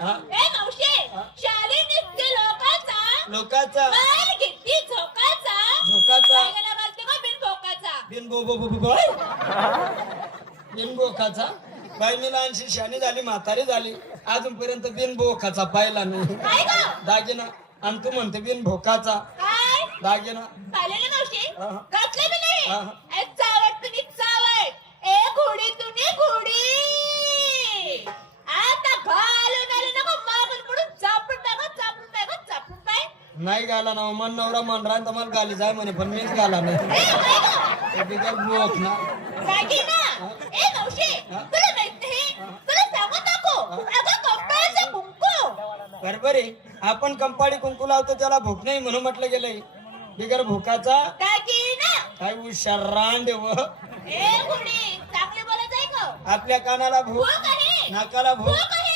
ए मावशी शाली निघते लोकाचा बाय किती झोकाचा बायगला घालते का बिन भोकाचा बिनबोकाचा बाई मी लहानशी शानी झाली म्हातारी झाली अजूनपर्यंत बिनबोकाचा पाहिला नाही काय ग दागिना आणि तू म्हणते बिनभोकाचा काय दागिना पाहिले ना मावशी हा. घातले मी नाही हा. ए, चावट तुम्ही चावट ए घोडी तुम्ही घोडी आता घालून आले ना गं मागून पडून चापून पाय नाही गाला ना मन नवरा मन राहत मला गाली जाय म्हणे पण मीच गाला नाही ए काय गं ते बिगर बोक ना दागिना ए मावशी तुला माहित नाही तुला सांगत नको अगं कपड्याचं कुंकू बरोबर आहे आपण कंपाळी कुंकू लावतो त्याला भूक नाही म्हणून म्हटलं गेलंय बिगर भूकाचा दागिना काय हुशार रांड व ए घोडी चांगले बोलत आहे का आपल्या कानाला भूक भूक आहे नाकाला भूक भूक आहे